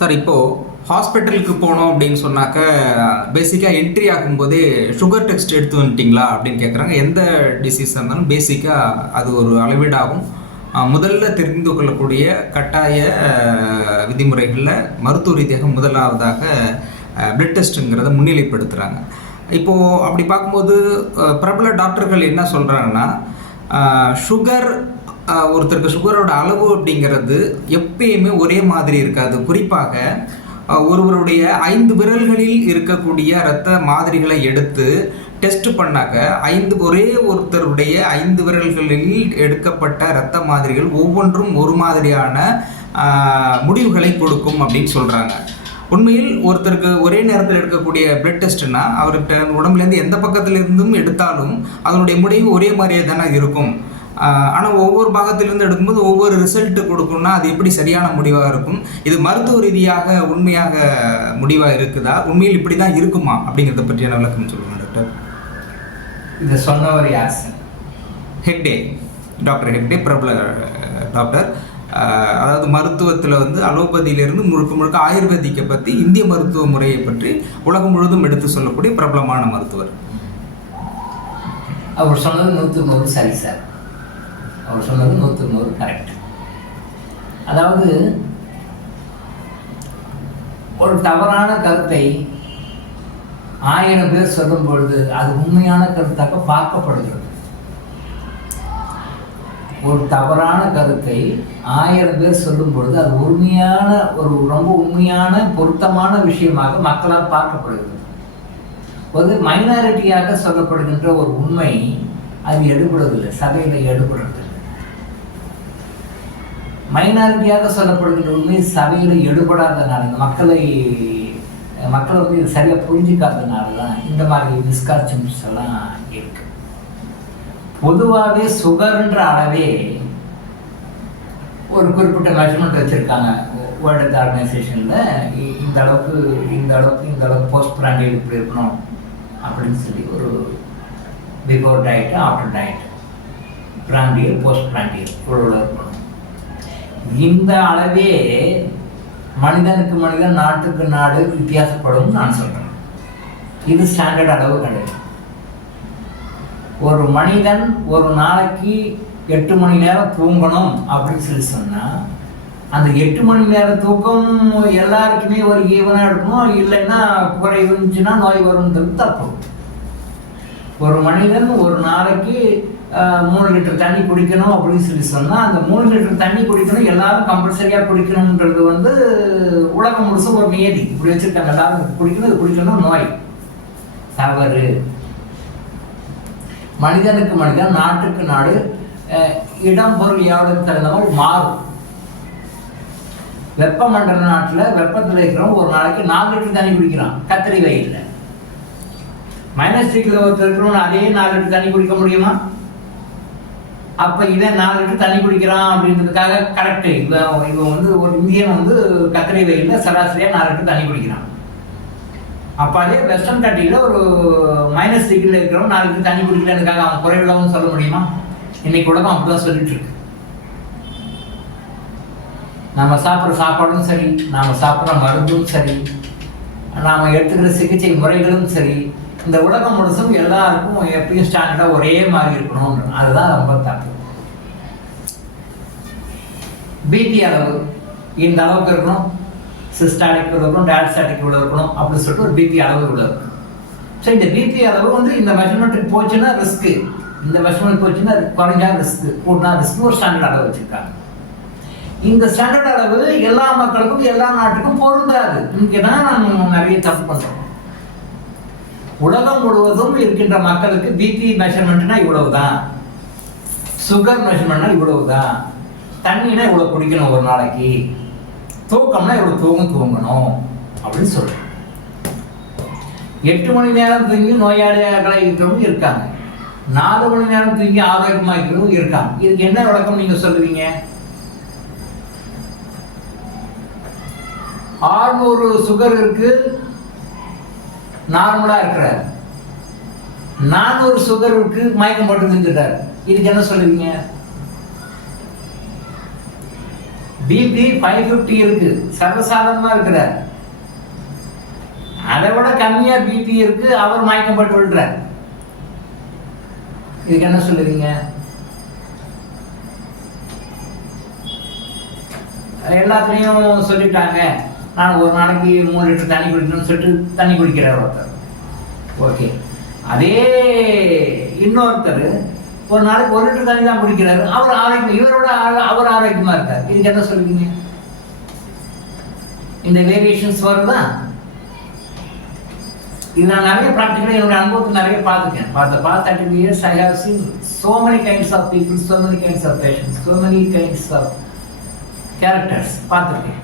Sir, இப்போது ஹாஸ்பிட்டலுக்கு போனோம் அப்படின்னு சொன்னாக்க பேசிக்காக என்ட்ரி ஆகும்போதே சுகர் டெஸ்ட் எடுத்து வந்துட்டிங்களா அப்படின்னு கேட்குறாங்க. எந்த டிசீஸாக இருந்தாலும் பேசிக்காக அது ஒரு அளவீடாகும். முதல்ல தெரிந்து கொள்ளக்கூடிய கட்டாய விதிமுறைகளில் மருத்துவ ரீதியாக முதலாவதாக பிளட் டெஸ்ட்டுங்கிறத முன்னிலைப்படுத்துகிறாங்க. இப்போது அப்படி பார்க்கும்போது பிரபல டாக்டர்கள் என்ன சொல்கிறாங்கன்னா, சுகர் ஒருத்தருக்கு சுகரோட அளவு அப்படிங்கிறது எப்பயுமே ஒரே மாதிரி இருக்காது. குறிப்பாக ஒருவருடைய 5 விரல்களில் இருக்கக்கூடிய இரத்த மாதிரிகளை எடுத்து டெஸ்ட் பண்ணாக்க ஒரே ஒருத்தருடைய 5 விரல்களில் எடுக்கப்பட்ட இரத்த மாதிரிகள் ஒவ்வொன்றும் ஒரு மாதிரியான முடிவுகளை கொடுக்கும் அப்படின்னு சொல்கிறாங்க. உண்மையில் ஒருத்தருக்கு ஒரே நேரத்தில் எடுக்கக்கூடிய பிளட் டெஸ்ட்னா அவர்கிட்ட உடம்புலேருந்து எந்த பக்கத்திலிருந்தும் எடுத்தாலும் அதனுடைய முடிவு ஒரே மாதிரியே தானே இருக்கும். ஆனால் ஒவ்வொரு பாகத்திலிருந்து எடுக்கும்போது ஒவ்வொரு ரிசல்ட் கொடுக்கும்னா அது எப்படி சரியான முடிவாக இருக்கும்? இது மருத்துவ ரீதியாக உண்மையாக முடிவாக இருக்குதா? உண்மையில் இப்படி தான் இருக்குமா அப்படிங்கிறத பற்றியான விளக்கம் சொல்லுங்கள் டாக்டர். இதை சொன்னவர் யார்? ஹெக்டே, டாக்டர் ஹெக்டே, பிரபல டாக்டர். அதாவது மருத்துவத்தில் அலோபதியிலிருந்து முழுக்க ஆயுர்வேதிக்கை பற்றி, இந்திய மருத்துவ முறையை பற்றி உலகம் முழுவதும் எடுத்து சொல்லக்கூடிய பிரபலமான மருத்துவர். அவர் சொன்னது 100% சரி சார். அவர் சொன்னது 100% கரெக்ட். அதாவது ஒரு தவறான கருத்தை 1000 பேர் சொல்லும் பொழுது அது உண்மையான கருத்தாக பார்க்கப்படுகிறது. ஒரு தவறான கருத்தை 1000 பேர் சொல்லும் பொழுது அது உண்மையான ரொம்ப உண்மையான பொருத்தமான விஷயமாக மக்களால் பார்க்கப்படுகிறது. ஒரு மைனாரிட்டியாக சொல்லப்படுகின்ற ஒரு உண்மை அது எடுபடுவதில்லை, சபையில் எடுபடுறதில்லை. மைனாரிட்டியாக சொல்லப்படுகின்ற உண்மை சபையில் எடுபடாதனால, இந்த மக்களை இது சரியாக புரிஞ்சிக்காதனால தான் இந்த மாதிரி மிஸ்கான்செப்ஷன்ஸ் எல்லாம் இருக்கு. பொதுவாகவே சுகர்ன்ற அளவே ஒரு குறிப்பிட்ட மெஷர்மெண்ட் வச்சுருக்காங்க வேர்ல்டு ஹெல்த் ஆர்கனைசேஷனில். இந்த அளவுக்கு போஸ்ட் பிராண்டியல் இப்படி இருக்கணும் அப்படின்னு சொல்லி ஒரு before diet, after diet, prandial, post prandial இவ்வளோ இருக்கணும். இந்த அளவே மனிதனுக்கு மனிதன், நாட்டுக்கு நாடு வித்தியாசப்படும் நான் சொல்கிறேன். இது ஸ்டாண்டர்ட் அளவு கிடையாது. ஒரு மனிதன் ஒரு நாளைக்கு 8 மணி நேரம் தூங்கணும் அப்படின்னு சொல்லி சொன்னால் அந்த 8 மணி நேரம் தூக்கம் எல்லாருக்குமே ஒரு ஈவனாக இருக்கணும். இல்லைன்னா குறை இருந்துச்சுன்னா நோய் வரும்ன்றது தப்பு. ஒரு மனிதன் ஒரு நாளைக்கு 3 லிட்டர் தண்ணி குடிக்கணும் அப்படின்னு சொல்லி சொன்னால் அந்த 3 லிட்டர் தண்ணி குடிக்கணும், எல்லாரும் கம்பல்சரியாக குடிக்கணுன்றது உலகம் முழுசும் ஒரு நியதி இப்படி வச்சுருக்காங்க. எல்லாரும் குடிக்கணும், இது குடிக்கணும், நோய் தவறு. மனிதனுக்கு மனிதன், நாட்டுக்கு நாடு, இடம் பொருள் யாருக்கு தகுந்தவங்க மாறும். வெப்பமண்டல நாட்டில் வெப்பத்தில் இருக்கிறவங்க ஒரு நாளைக்கு 4 லிட்டர் தண்ணி குடிக்கிறான் கத்திரி வெயில்ல. -3 ஒருத்தர் இருக்கிறவங்க அதே 4 லிட்டர் தண்ணி குடிக்க முடியுமா? அப்போ இதே 4 லிட்டர் தண்ணி குடிக்கிறான் அப்படின்றதுக்காக கரெக்டு. இவன் ஒரு இந்தியன் கத்திரி வெயிலில் சராசரியாக 4 லிட்டர் தண்ணி குடிக்கிறான். அப்போ அதே வெஸ்டர்ன் கண்ட்ரியில் ஒரு -3 இருக்கிறவங்க 4 லிட்டர் தண்ணி குடிக்கலன்றதுக்காக அவன் குறைவில்லாமல் சொல்ல முடியுமா? இன்னைக்கு உலகம் அப்படிதான் சொல்லிட்டு இருக்கு. நம்ம சாப்பிட்ற சாப்பாடும் சரி, நாம் சாப்பிட்ற மருந்தும் சரி, நாம் எடுத்துக்கிற சிகிச்சை முறைகளும் சரி, இந்த உலகம் முழுசும் எல்லாருக்கும் எப்பயும் ஸ்டாண்டர்டாக ஒரே மாதிரி இருக்கணும். அதுதான் ரொம்ப தப்பு. பிபி அளவு இந்த அளவுக்கு இருக்கணும், சிஸ்டாட்டிக் இவ்வளோ இருக்கணும், டயஸ்டாட்டிக் இவ்வளோ இருக்கணும் அப்படின்னு சொல்லிட்டு ஒரு பிபி அளவு இவ்வளோ இருக்கணும். ஸோ இந்த பிபி அளவு இந்த மெஷர்மெண்ட்டுக்கு போச்சுன்னா ரிஸ்க்கு, இந்த மெஷர்மெண்ட் போச்சுன்னா குறைஞ்சா ரிஸ்க்கு, கூட்டினா ரிஸ்க்கு, ஒரு ஸ்டாண்டர்ட் அளவு வச்சுருக்காங்க. இந்த ஸ்டாண்டர்ட் அளவு எல்லா மக்களுக்கும் எல்லா நாட்டுக்கும் பொருந்தாது. இங்கே தான் நம்ம நிறைய தப்பு பண்ணுறோம். உலகம் முழுவதும் இருக்கின்ற மக்களுக்கு பிபி மெஷர்மெண்ட்னா இவ்வளவுதான், சுகர் மெஷர்மெண்ட்னா இவ்வளவுதான், தண்ணினா இவ்வளோ குடிக்கணும் ஒரு நாளைக்கு, தூக்கம்னா இவ்வளோ தூங்கணும் அப்படின்னு சொல்கிறேன். 8 மணி நேரம் தூங்கி நோயாளியாக இருக்கிறவங்க இருக்காங்க, 4 மணி நேரம் தூங்கி ஆரோக்கியமாக இருக்கிறவங்க இருக்காங்க. இதுக்கு என்ன விளக்கம் நீங்கள் சொல்லுவீங்க? 600 சுகர் இருக்கு, நார்மலா இருக்கிறார். 400 சுகர் இருக்கு, மயக்கம் போட்டு நின்றுட்டார். இதுக்கு என்ன சொல்லுவீங்க? பிபி 550 இருக்கு, சர்வசாதாரணமா இருக்கிறார். அதை விட கம்மியா பிபி இருக்கு, அவர் மயக்கப்பட்டு விடுறார். இதுக்கு என்ன சொல்லுவீங்க? எல்லாத்துலேயும் சொல்லிட்டாங்க, நான் ஒரு நாளைக்கு 3 லிட்டர் தண்ணி குடிக்கணும்னு சொல்லிட்டு தண்ணி குடிக்கிறார் ஒருத்தர். ஓகே, அதே இன்னொருத்தர் ஒரு நாளைக்கு 1 லிட்டர் தண்ணி தான் குடிக்கிறாரு, அவர் ஆரோக்கியம், இவரோட அவர் ஆரோக்கியமா இருக்கார். இதுக்கு என்ன சொல்லுவீங்க? இந்த வேரியேஷன்ஸ் வருதா? இது நான் நிறைய ப்ராக்டிக்கலாக என்னோட அனுபவத்தில் நிறைய பார்த்துருக்கேன். past 30 years I have seen so many kinds of people, so many kinds of patients, so many kinds of characters பார்த்துருக்கேன்.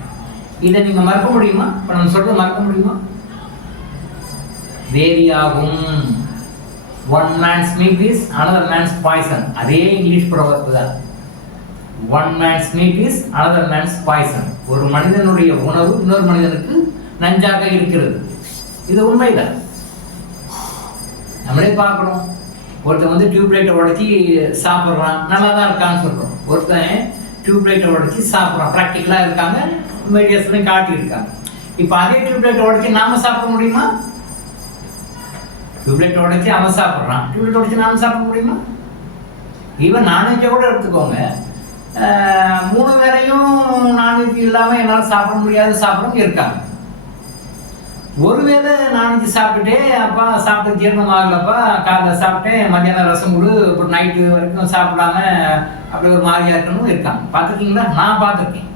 இதை நீங்கள் மறக்க முடியுமா? இப்போ நம்ம சொல்றது மறக்க முடியுமா? வேரி ஆகும். One mens meet is another man's poison. அதே இங்கிலீஷ் ப்ரோவர்ப் தான். One mens meet is another man's poison. ஒரு மனிதனுடைய உணவு இன்னொரு மனிதனுக்கு நஞ்சாக இருக்கிறது. இது உண்மைதான். நம்மளே பார்க்கணும். ஒருத்தன் வந்து டியூப்லைட்டை உடைச்சி சாப்பிட்றான், நல்லா தான் இருக்கான்னு சொல்கிறோம். ஒருத்தன் டியூப்லைட்டை உடைச்சி சாப்பிட்றான், ப்ராக்டிக்கலாக இருக்காங்க, மீடியாஸ்லையும் காட்டியிருக்காங்க. இப்போ அதே டியூப்லைட்டை உடைச்சி நாம சாப்பிட முடியுமா? டியூப்லைட்டை உடைச்சி அவன் சாப்பிட்றான், டியூப்லைட் உடைச்சி நாம சாப்பிட முடியுமா? ஈவன் நான்வெஜ்ஜை கூட எடுத்துக்கோங்க. 3 வேளையும் நான்வெஜ் இல்லாமல் என்னால் சாப்பிட முடியாது சாப்பிடவும் இருக்காங்க. ஒருவேளை நான்வெஜ் சாப்பிட்டுட்டே, அப்பா சாப்பிட்டு ஜீரணம் ஆகலப்பா, காலைல சாப்பிட்டேன், மத்தியானம் ரசம் கொடு, இப்போ நைட்டு வரைக்கும் சாப்பிடாம அப்படி ஒரு மாதிரியா இருக்கணும் இருக்காங்க. பார்த்துருக்கீங்களா? நான் பார்த்துருக்கேன்.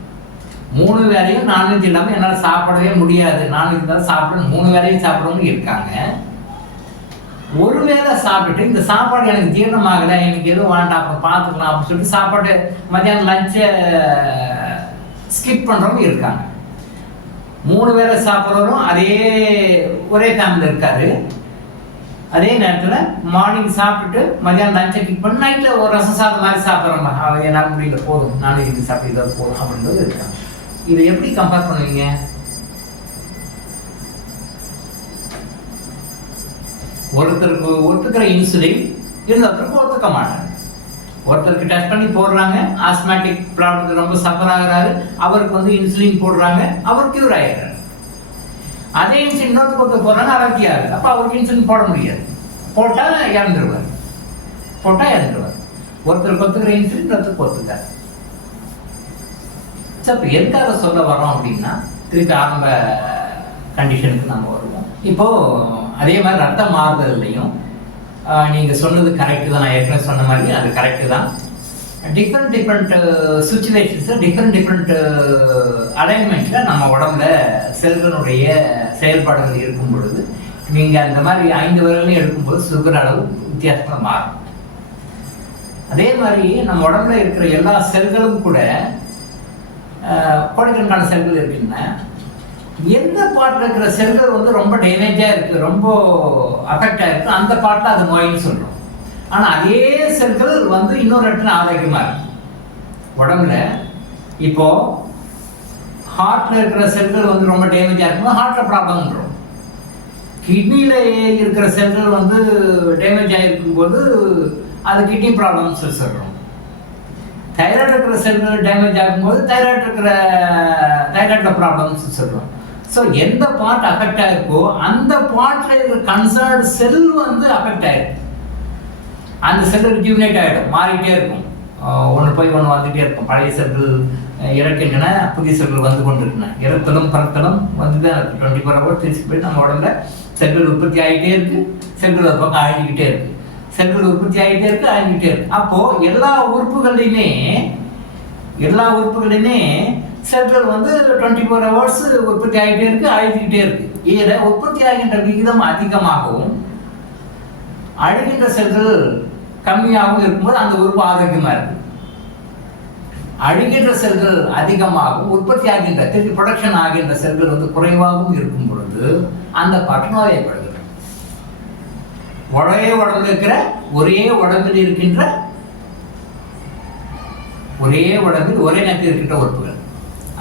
3 வேளையும் நான்வெஜ் இல்லாமல் என்னால் சாப்பிடவே முடியாது, நான்வெஜ் தான் சாப்பிடணும், 3 வேளையும் சாப்பிடவும் இருக்காங்க. ஒரு வேளை சாப்பிட்டுட்டு இந்த சாப்பாடு எனக்கு ஜீரணம் ஆகலை, எனக்கு எதுவும் வேண்டாம், அப்புறம் பார்த்துக்கலாம் அப்படின்னு சொல்லிட்டு சாப்பாடு மத்தியானம் லஞ்சை ஸ்கிப் பண்ணுறவங்க இருக்காங்க. 3 வேளை சாப்பிட்றவரும் அதே ஒரே ஃபேமிலியில் இருக்காரு. அதே நேரத்தில் மார்னிங் சாப்பிட்டுட்டு மத்தியானம் லஞ்சை கிக் பண்ணி நைட்டில் ஒரு ரசம் சாதம் மாதிரி சாப்பிட்றோம்மா, என்னால் முடியல, போதும், நாளைக்கு சாப்பிட்டு போதும் அப்படின்றது இருக்காங்க. இதை எப்படி கம்பேர் பண்ணுவீங்க? ஒருத்தருக்கு ஒத்துக்கிற இன்சுலின் இன்னொருத்தருக்கு ஒத்துக்க மாட்டாங்க. ஒருத்தருக்கு டெஸ்ட் பண்ணி போடுறாங்க, ஆஸ்மேட்டிக் ப்ராப்ளத்துக்கு ரொம்ப சஃபர் ஆகிறாரு, அவருக்கு வந்து இன்சுலின் போடுறாங்க, அவர் கியூர் ஆகிடுறாரு. அதே இன்சுலின் இன்னொருத்தருக்கு போடுறாங்க, அலர்ஜி ஆகுது, அப்போ அவருக்கு இன்சுலின் போட முடியாது, போட்டால் இறந்துருவார். ஒருத்தருக்கு ஒத்துக்கிற இன்சுலின் இன்னொருத்தருக்கு ஒத்துக்காது. இப்போ எதுக்காக சொல்ல வரோம் அப்படின்னா, திருப்பி ஆரம்ப கண்டிஷனுக்கு நம்ம வருவோம். இப்போது அதே மாதிரி ரத்த மாறுதல்லையும் நீங்கள் சொன்னது கரெக்டு தான். நான் ஏற்கனவே சொன்ன மாதிரி அது கரெக்டு தான். டிஃப்ரெண்ட் சுச்சுவேஷன்ஸில் டிஃப்ரெண்ட் அலைன்மெண்ட்டில் நம்ம உடம்புல செல்களுடைய செயல்பாடுகள் இருக்கும் பொழுது, நீங்கள் அந்த மாதிரி 5 விரலையும் எடுக்கும்போது சுகர் அளவு வித்தியாசமாக மாறும். அதே மாதிரி நம்ம உடம்புல இருக்கிற எல்லா செல்களும் கூட கோடிக்கணக்கான செல்கள் இருக்குன்னா, எந்த பாட்டில் இருக்கிற செல்கள் வந்து ரொம்ப டேமேஜாக இருக்குது, ரொம்ப அஃபெக்ட் ஆகிருக்கு, அந்த பாட்டில் அது நோயின்னு சொல்கிறோம். ஆனால் அதே செல்கள் வந்து இன்னொரு இடத்துல ஆரோக்கியமாக இருக்கு உடம்புல. இப்போது ஹார்ட்டில் இருக்கிற செல்கள் வந்து ரொம்ப டேமேஜாக இருக்கும்போது ஹார்ட்டில் ப்ராப்ளம்ன்றோம். கிட்னியில் இருக்கிற செல்கள் வந்து டேமேஜ் ஆகிருக்கும்போது அது கிட்னி ப்ராப்ளம்னு சொல்கிறோம். தைராய்டு இருக்கிற செல்கள் டேமேஜ் ஆகும்போது தைராய்டில் ப்ராப்ளம்னு சொல்கிறோம். ஸோ எந்த பார்ட் அஃபெக்ட் ஆகிருக்கோ அந்த பார்ட்டில் இருக்கிற கன்சர்ன்டு செல் வந்து அஃபெக்ட் ஆகிருக்கு. அந்த செல் ரிஜுவினேட் ஆகிடும், மாறிட்டே இருக்கும், ஒன்று போய் ஒன்று வந்துகிட்டே இருக்கும். பழைய செல்கள் இறக்கின்றன, புதிய செல்கள் வந்து கொண்டு இருக்குன, இறத்தலும் பறத்தலும் வந்து தான் இருக்குது. 24 hours திருச்சி போய் நம்ம உடம்புல செல்கள் உற்பத்தி ஆகிட்டே இருக்குது, செல்கள் ஒரு பக்கம் அழிஞ்சிக்கிட்டே இருக்குது, செல்கள் உற்பத்தி ஆகிட்டே இருக்குது, அழிஞ்சிக்கிட்டே இருக்குது. அப்போது எல்லா உறுப்புகளையுமே செல்கள் வந்து 24 hours உற்பத்தி ஆகிட்டே இருக்குது, அழிஞ்சிக்கிட்டே இருக்குது. இதில் உற்பத்தி ஆகின்ற விகிதம் அதிகமாகவும் அழிகின்ற செல்கள் கம்மியாகவும் இருக்கும்போது அந்த உறுப்பு ஆரோக்கியமாக இருக்குது. அழிகின்ற செல்கள் அதிகமாகவும் உற்பத்தி ஆகின்ற திருப்பி ப்ரொடக்ஷன் ஆகின்ற செல்கள் வந்து குறைவாகவும் இருக்கும் பொழுது அந்த பாட்டு நோய் ஏற்படுகிறது. ஒரே உடம்புல இருக்கிற ஒரே நேரத்தில் இருக்கின்ற உறுப்புகள்.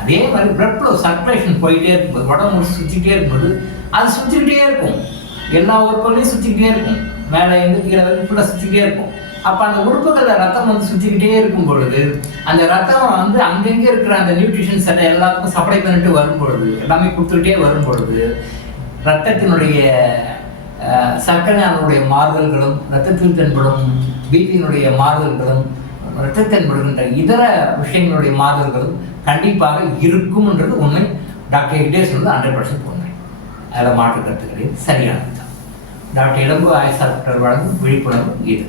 அதே மாதிரி பிளட் ஃப்ளோ சர்க்குலேஷன் போயிட்டே இருக்கும்போது, உடம்பு சுற்றிக்கிட்டே இருக்கும்போது அது சுற்றிக்கிட்டே இருக்கும், எல்லா உறுப்புகளையும் சுற்றிக்கிட்டே இருக்கும், மேலே இருந்து கீழே வரைக்கும் ஃபுல்லாக சுற்றிக்கிட்டே இருக்கும். அப்போ அந்த உறுப்புகளில் ரத்தம் வந்து சுற்றிக்கிட்டே இருக்கும் பொழுது அந்த ரத்தம் வந்து அங்கங்கே இருக்கிற அந்த நியூட்ரிஷன்ஸ் எல்லாத்துக்கும் சப்ளை பண்ணிட்டு வரும் பொழுது, எல்லாமே கொடுத்துக்கிட்டே வரும் பொழுது ரத்தத்தினுடைய சர்க்கரை அளவுடைய மாறுதல்களும், ரத்தத்தில் தென்படும் பிபியினுடைய மாறுதல்களும், ரத்தத்தில் தென்படுகின்ற இதர விஷயங்களுடைய மாறுதல்களும் கண்டிப்பாக இருக்கும்ன்றது உண்மை. டாக்டர் ஹெக்டே சொல்றது 100% உண்மை. அதில் மாற்று கருத்து கிடையாது, சரியானது தான். டாக்டர் இளம்பு ஆயுஷ் டாக்டர் வழங்கும் விழிப்புணர்வு இது.